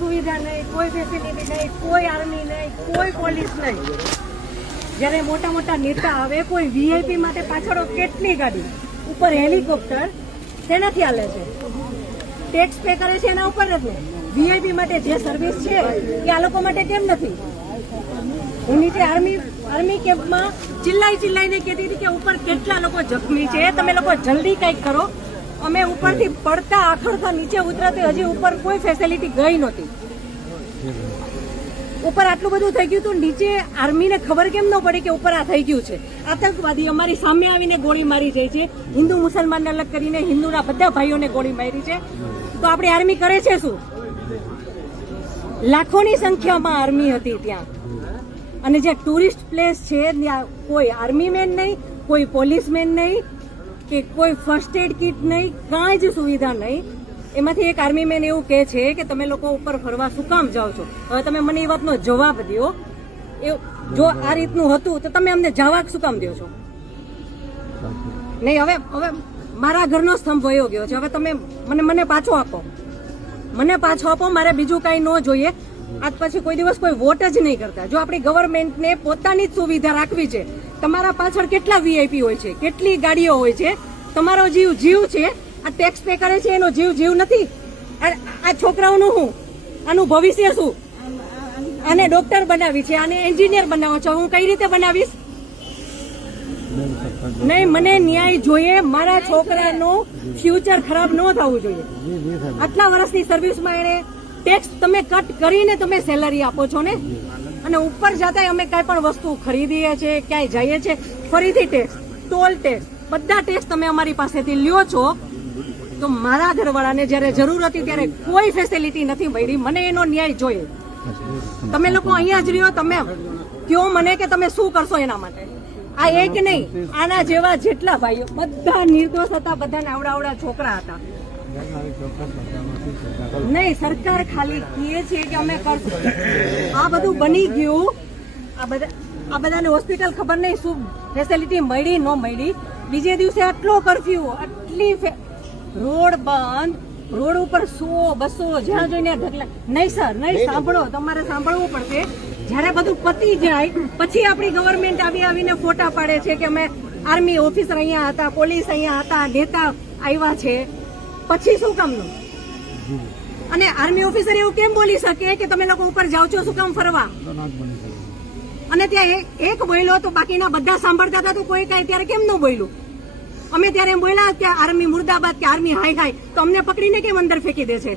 સુવિધા નહીં, કોઈ ફેસિલિટી નહીં, કોઈ આર્મી નહીં, કોઈ પોલીસ નહીં. જ્યારે મોટા મોટા નેતા આવે, કોઈ વીઆઈપી માટે પાછળ કેટલી ગાડી, ઉપર હેલિકોપ્ટર, શેનાથી હાલે છે? ટેક્સ પે કરે છે એના ઉપર નથી. વીઆઈપી માટે જે સર્વિસ છે એ આ લોકો માટે કેમ નથી? હું નીચે આર્મી કેમ્પમાં ચિલ્લાઈને કહેતી હતી કે ઉપર કેટલા લોકો જખમી છે, તમે લોકો જલ્દી કંઈક કરો. અમે ઉપરથી પડતા આખડતા નીચે ઉતરાતી હજી ઉપર કોઈ ફેસિલિટી ગઈ નહોતી. ઉપર આટલું બધું થઈ ગયું હતું, નીચે આર્મીને ખબર કેમ ન પડી કે ઉપર આ થઈ ગયું છે? આતંકવાદી અમારી સામે આવીને ગોળી મારી જાય છે, હિન્દુ મુસલમાનને અલગ કરીને હિન્દુના બધા ભાઈઓને ગોળી મારી છે. તો આપણી આર્મી કરે છે શું? લાખોની સંખ્યામાં આર્મી હતી ત્યાં, અને જે ટુરિસ્ટ પ્લેસ છે ત્યાં કોઈ આર્મી મેન નહીં, કોઈ પોલીસમેન નહીં, કે કોઈ ફર્સ્ટ એડ કિટ નહીં, કાંઈ જ સુવિધા નહીં. એમાંથી એક આર્મી મેન એવું કહે છે કે તમે લોકો ઉપર ફરવા શું કામ જાઓ છો? હવે તમે મને એ વાતનો જવાબ દો. જો આ રીતનું હતું તો તમે અમને જવા શું કામ દો છો? નહીં, હવે મારા ઘરનો સ્તંભ વયો ગયો છે, હવે તમે મને પાછો આપો, મારે બીજું કાંઈ ન જોઈએ. આજ પછી કોઈ દિવસ કોઈ વોટ જ નહીં કરતા. જો આપણી ગવર્મેન્ટને પોતાની જ સુવિધા રાખવી છે, તમારા પાછળ કેટલા વીઆઈપી હોય છે, કેટલી ગાડીઓ હોય છે, તમારો જીવ છે. આ ટેક્સ પે કરે છે એનો જીવ નથી. આ છોકરાઓનું શું? આનું ભવિષ્ય શું? આને ડોક્ટર બનાવી છે, આને એન્જિનિયર બનાવો છો, હું કઈ રીતે બનાવીશ? નહીં, મને ન્યાય જોઈએ. મારા છોકરાનું ફ્યુચર ખરાબ ન થવું જોઈએ. આટલા વર્ષની સર્વિસમાં એને ટેક્સ તમે કટ કરીને તમે સેલરી આપો છો ને, અને ઉપર જતા અમે કઈ પણ વસ્તુ ખરીદીએ છીએ, ક્યાંય જઈએ છીએ, ફરીથી ટેક્સ, ટોલ ટેક્સ, બધા ટેક્સ તમે અમારી પાસેથી લ્યો છો. તો મારા ઘરવાળાને જ્યારે જરૂર હતી ત્યારે કોઈ ફેસિલિટી નથી મળી. મને એનો ન્યાય જોઈએ. તમે લોકો અહીંયા જ રહ્યો, તમે કયો મને કે તમે શું કરશો એના માટે. આ એક નહીં, આના જેવા જેટલા ભાઈઓ બધા નિર્દોષ હતા, બધાને આવડા છોકરા હતા. નહીં, સરકાર ખાલી કહે છે કે અમે કરશું. આ બધું બની ગયું, આ બધાને હોસ્પિટલ ખબર નહીં શું ફેસિલિટી મળી ન મળી. બીજે દિવસે આટલો કરફ્યુ, આટલી રોડ બંધ, રોડ ઉપર 100-200 જ્યાં જોઈને ઢગલા. નહીં સર, નહીં, સાંભળો, તમારે સાંભળવું પડશે. જયારે બધું પતી જાય પછી આપણી ગવર્મેન્ટ આવીને ફોટા પાડે છે કે અમે આર્મી ઓફિસર અહીંયા હતા, પોલીસ અહીંયા હતા, નેતા આવ્યા છે. પછી શું કામનું? અને આર્મી ઓફિસર એવું કેમ બોલી શકે કે તમે લોકો ઉપર જાઓ છો શું કામ ફરવા? અને ત્યાં એક બોલ્યો તો બાકીના બધા સાંભળતા હતા, તો કોઈ કાંઈ ત્યારે કેમ ન બોલ્યું? અમે ત્યારે એમ બોલ્યા કે આર્મી મુર્દાબાદ, કે આર્મી હાય હાય, તો અમને પકડીને કેમ અંદર ફેંકી દે છે?